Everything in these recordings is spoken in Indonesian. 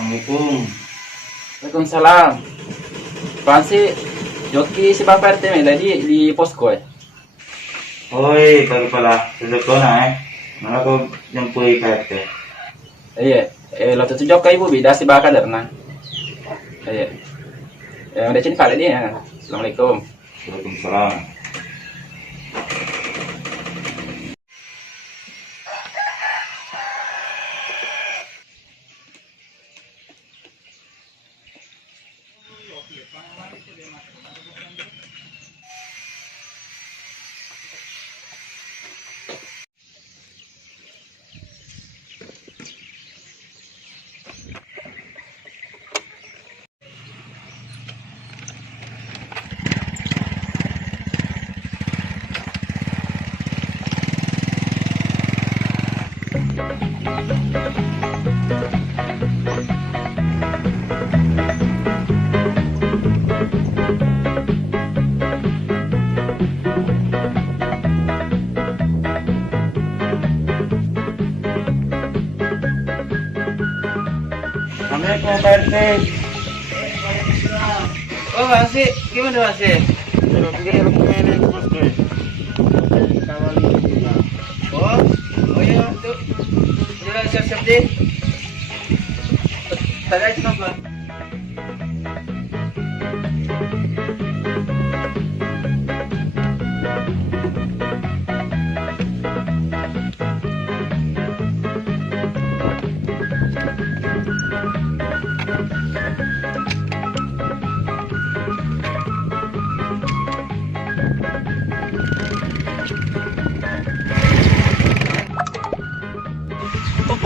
Assalamualaikum. Waalaikumsalam. Apaan sih? Joki si Bapak RT may di posko eh. Oi, baru pala. Duduk ko na eh. Mana ko yung puwi karte. Iya, lo tuh jok kayak ibu bida si Baka darna. Iya. Udah cini kali dia. Assalamualaikum. Waalaikumsalam. Assalamualaikum Pak RT. Oh masih, gimana masih? Oh iya tuh. Udah siap-siap deh. Tadi aja apa?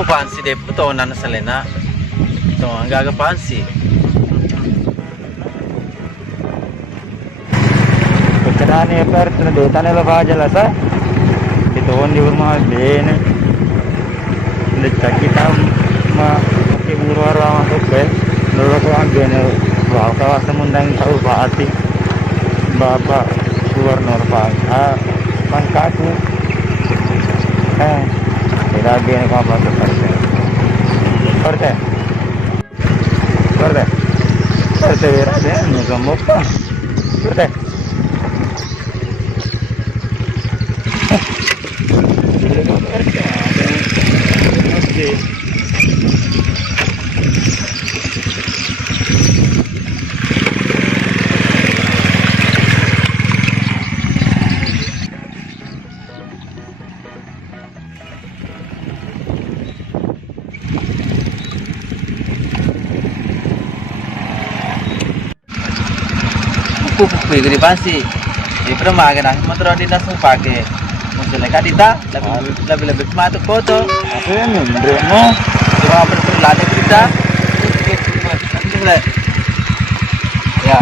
Pansi deh, puto nana salena. Ito ang gagapansi. Pagkadaan niya per, tunadita nila ba dyan lasa? Ito hindi ko mga bene. Nagtag kita makiburo-aro masuk eh. Nuro ko ang bene. Wow, kawas na mundang tao ba ati? Bapak Gubernur Pak. Pangkaku. Lagi ini kau apa tuh Korte, ya, nih kamu apa? Korte. Pupuk di pansi. Di permagan aku motor di nasung pakai. Muncul kadita, lebih matu foto. Apa yang memberi mo? Cuma berlari kita. Ya.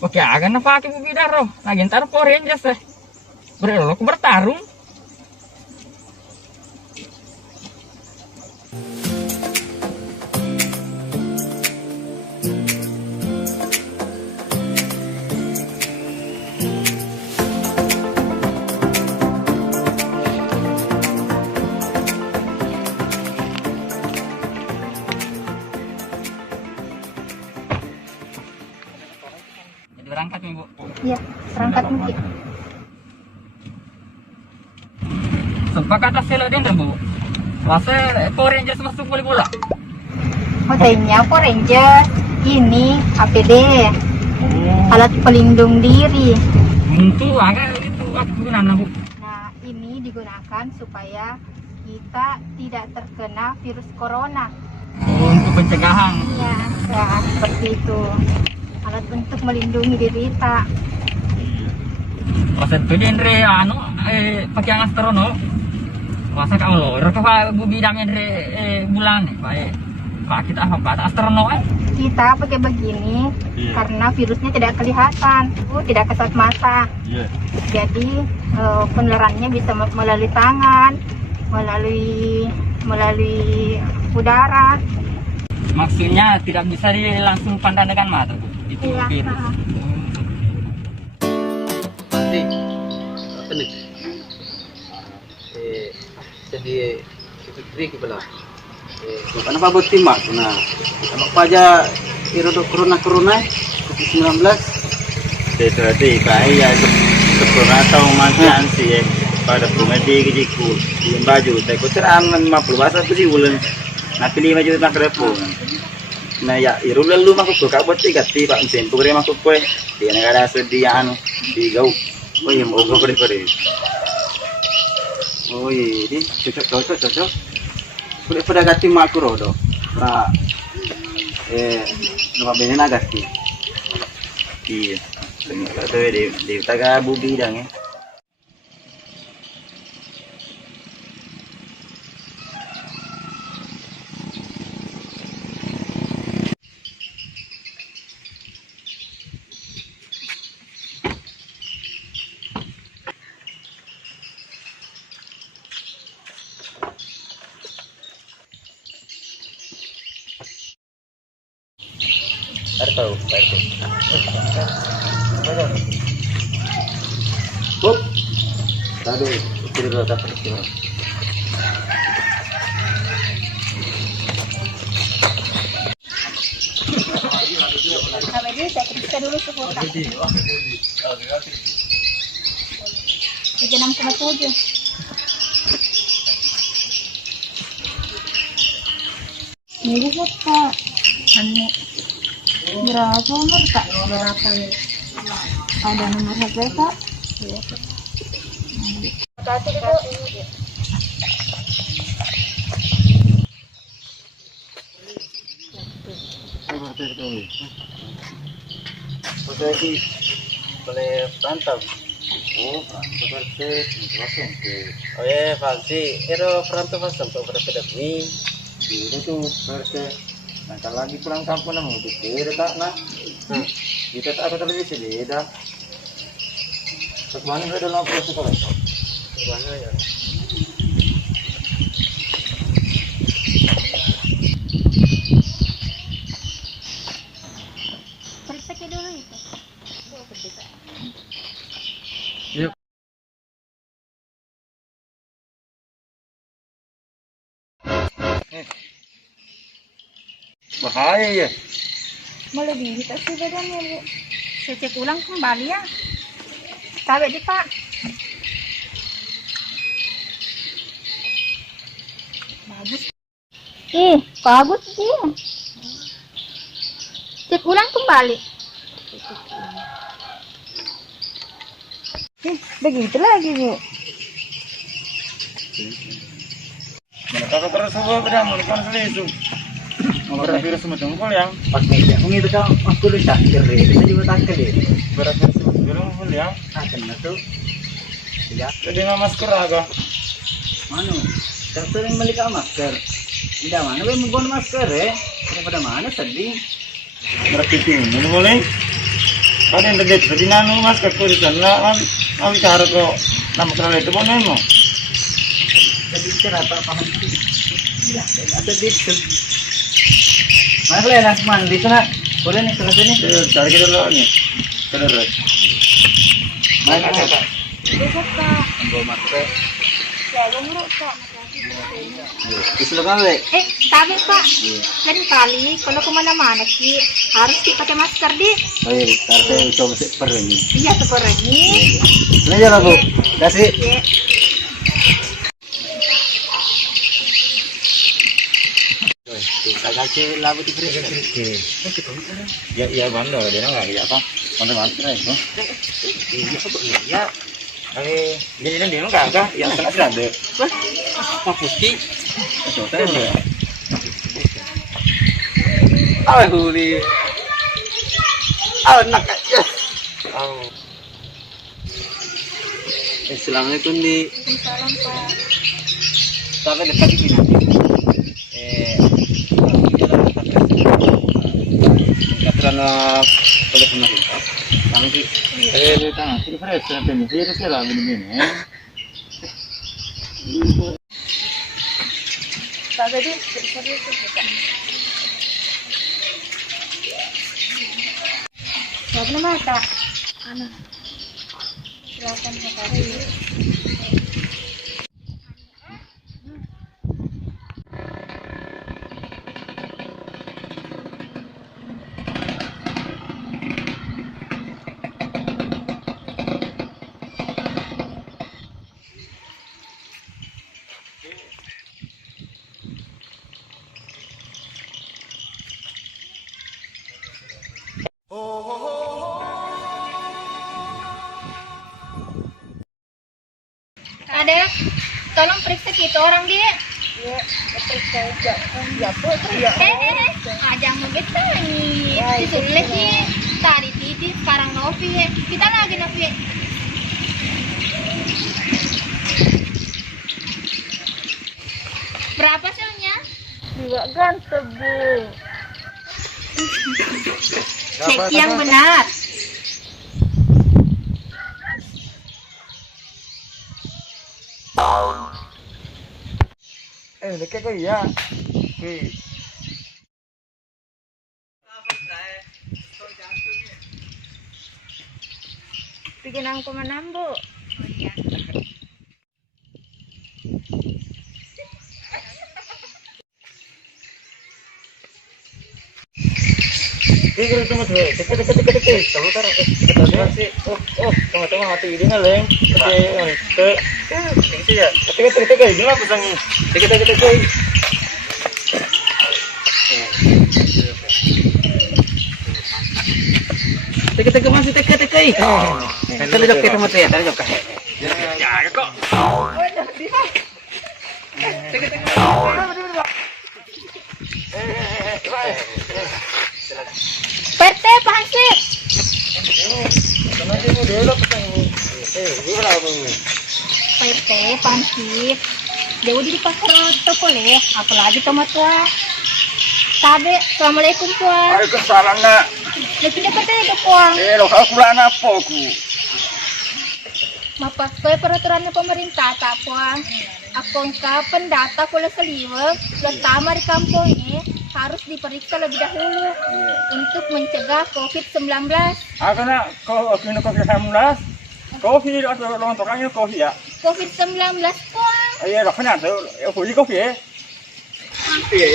Oke, agan na pakai Bu Bida roh. Lagi ntar Power Rangers eh. Berelok bertarung. Jadi berangkat nih Bu. Iya, berangkat mungkin. Sepakat hasil din Bu. Masa Power Rangers masuk boleh bola. Modelnya Power Ranger. Ini APD, alat pelindung diri. Untuk agak itu aku guna Bu. Nah, ini digunakan supaya kita tidak terkena virus corona. Untuk pencegahan. Iya, ya, seperti itu. Alat untuk melindungi diri kita. Masa itu genre anu pakai astrono. Masa kalau rekah Bu bidang genre bulan nih, Pak kita apa astrono Kita pakai begini karena virusnya tidak kelihatan, tidak kasat mata. Jadi penularannya bisa melalui tangan, melalui udara. Maksudnya tidak bisa langsung pandang dengan mata Bu. Itu Iya. virus. Pasti apa nih? Jadi itu trik belah. Bukan apa buat timak nah. Apa aja irodok corona COVID-19. Itu tadi kaya corona atau mancan sih pada pengedi gigiku di baju tapi terangan 50 bahasa tu sih bulan nanti 5 juta nak repot. Nah ya iru lalu masuk ke kabut tiga Pak mesin pugre masuk kue di negara sediaan di gau. Oh iya mau gue beri. Oh iya, ini cocok. Boleh pada ganti mak rodo. Nah, nama bener ganti. Iya. Ternyata tu di taga Bu bidang ya. Ada tahu, Hop. Tadi itu dapat semua. Nah, jadi saya periksa dulu suhu otak. 36,7. Ini Kak. Anu. Berapa umur Kak? Berapa nih? Ada nomor HP Kak? Iya. Makasih Bu. lagi boleh pantau. Oh, seperti langsung ke. Oh ya, pasti. Hero perantau pasang tuh pada pedagni. Itu tuh seperti. Nanti lagi pulang kampung namun itu beda tak nak. Kita tak ada televisi beda. Bagaimana beda dalam proses sekolah? Bagaimana ya? Periksa dulu itu. Yuk. Bahaya ya. Melebihi kita sih badannya Bu. Saya cek ulang kembali ya. Tahu di Pak. Bagus. Bagus sih. Cek ulang kembali. Begitu lagi Bu. Mereka terus semua beda melakukan selisu. Berat virus semua tungkol yang. Pakai yang itu kan aku udah sakit deh. Kita juga takut deh. Berat virus semua tungkol yang. Akan itu. Ya. Jadi nggak masker agak. Manu, kita sering beli ke masker. Tidak mana gue menggunakan masker ya. Daripada mana sedih. Berat itu ini boleh. Kan yang tadi tadi nanu mas kekuri sana kan bicara kok nama kerana itu mana emang? Jadi bicara apa paham itu? Ya, ada itu. Mana boleh langsung mandi sana? Boleh nih sana sini. Cari kita dulu nih. Terus. Mana Pak? Besok Kak. Ambil market. Ya, lumruk Kak. Islo kan le? Tapi Pak, lain kali kalau kemana-mana sih harus pakai masker di. Oh iya, karena itu masih perih. Iya, seperti Ini aja lah Bu. Kasih. Ya. Kagak sih labu di perih. Ya iya bandar dia nggak ya apa? Bandar bandar itu. Iya. Jadi dia nggak ada. Ya sangat ada. Apa putih? Itu teh. Ah, huli. Ah, nak ya. Oh. Assalamualaikum di. Salam Pak. Tapi dekat di sini. Karena boleh pemerintah. Kami sih. Tangan sini fresh sampai ni. Dia rasa lah begini. Pak Gadi, serius Pak. Siapa nama Kak? Ana. Silakan Kak. Ada, tolong periksa kita orang dia. Ya, periksa ya. Jangan begitu nih. Ditulis sih. Tadi Titi, sekarang Novi. Kita lagi Novi. Berapa selnya? 2 ganteng, Bu. Cek yang benar. Dekat kau ya. Bikin aku menang, Bu. Oh iya. Kalau cuma tuh, dekat. Kamu kan kita sih. Oh, tengah-tengah hati ini ngeleng. Itu ya. Dekat. Gimana pasangnya? Dekat. Teka masih teka. Tadi jok kita mati ya, tadi jok. Ya, kok. PT Pansip. PT Pansip. Dewa di pasar topole, apalagi tomat tua. Sabe, assalamualaikum puan. Waalaikumsalam nak. Lebih dapat dari puan. Lo aku lah apa aku? Mapa, sesuai peraturan pemerintah tak puan. Apakah pendata kuala Seliwe pertama di kampung ini harus diperiksa lebih dahulu untuk mencegah COVID-19. Aku nak kau kena COVID-19. COVID atau orang tukangnya COVID ya? COVID-19 puan. Iya, lo kena tu. Aku COVID ya. Iya.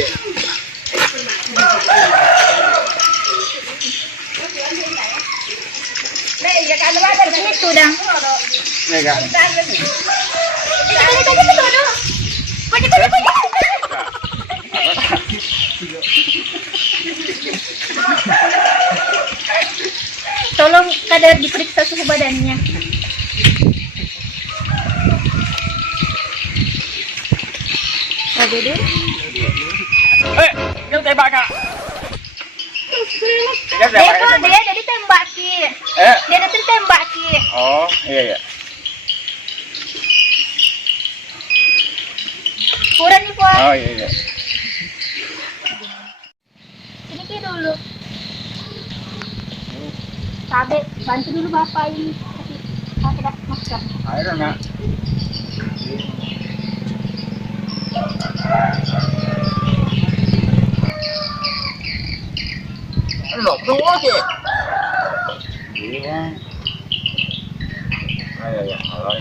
Ya kan ada begitu dah. Iya kan. Kita dulu. Banyak. Tolong kadar diperiksa suhu badannya. Ada deh. Yang tembak kak. Dia dari tembak ki. Dia dari tembak ki. Oh, iya. Kurang nih puan. Oh, iya. Sini ki dulu. Sabe, bantu dulu bapak ini kasih masker. Air enggak? Lo, tunggu aja. Iya. Ayo ya, kalau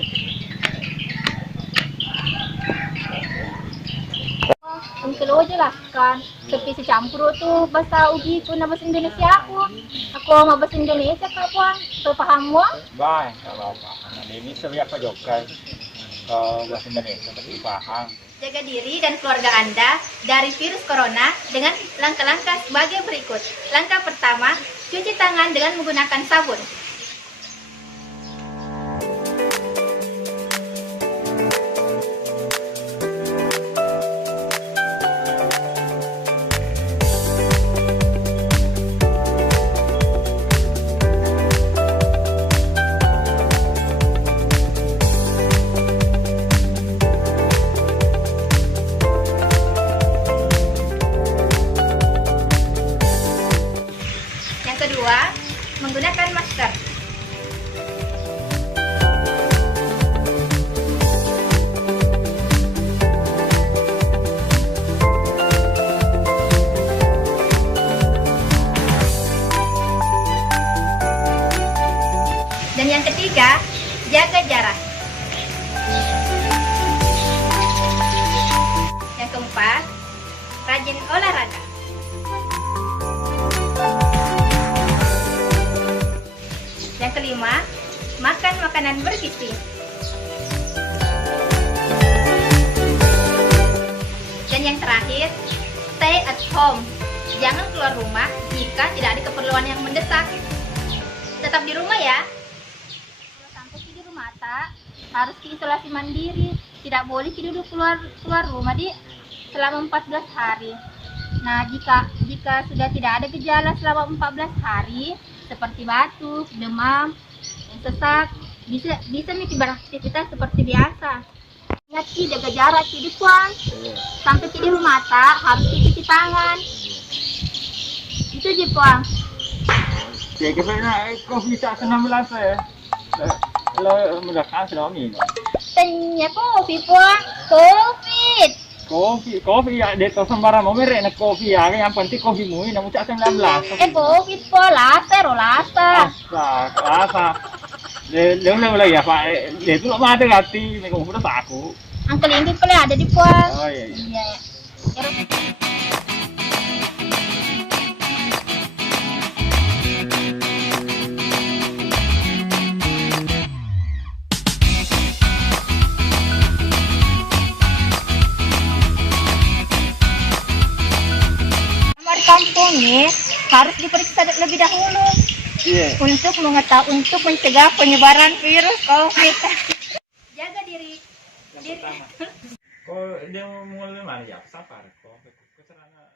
Ang kilo aja lah kan. Tapi secampur tuh bahasa uji pun bahasa Indonesia aku. Aku mau bahasa Indonesia kapan? Tuh paham mo? baik, kalau apa. Nah, ini sebiak pajokai. Kalau bahasa Indonesia tapi paham. Jaga diri dan keluarga Anda dari virus corona dengan langkah-langkah sebagai berikut. Langkah pertama, cuci tangan dengan menggunakan sabun. Yang kedua, menggunakan masker. Dan yang ketiga, jaga jarak. Yang keempat, rajin olahraga. Yang kelima, makan makanan bergizi. Dan yang terakhir, stay at home. Jangan keluar rumah jika tidak ada keperluan yang mendesak. Tetap di rumah ya. Kalau sampai tidur mata, harus diisolasi mandiri. Tidak boleh tidur keluar rumah selama 14 hari. Nah, jika sudah tidak ada gejala selama 14 hari, seperti batuk, demam, sesak, bisa nih beraktivitas seperti biasa. Ingat sih, jaga jarak di depan. Sampai tidur mata, harus cuci tangan. Itu aja, Puang. Jadi sebenarnya kopi tak 19 ya. Lo mendapatkan selama ini. Tanya kopi, Puang. Covid. Kopi ya, dia tahu sembarang mau merek nak kopi ya. Yang penting kopi mui, namun tak 19. Covid, Puang. Laser. Asa. Dia mulai ya Pak. Dia tu lama ada gati, mereka udah takut. Angkel ini pula ada di Puang. Oh iya. Iya. Kamar kampung nih harus diperiksa terlebih dahulu untuk mencegah penyebaran virus COVID. Jaga diri. Kau dia mau mulai mana ya? Sabar. Kau serana.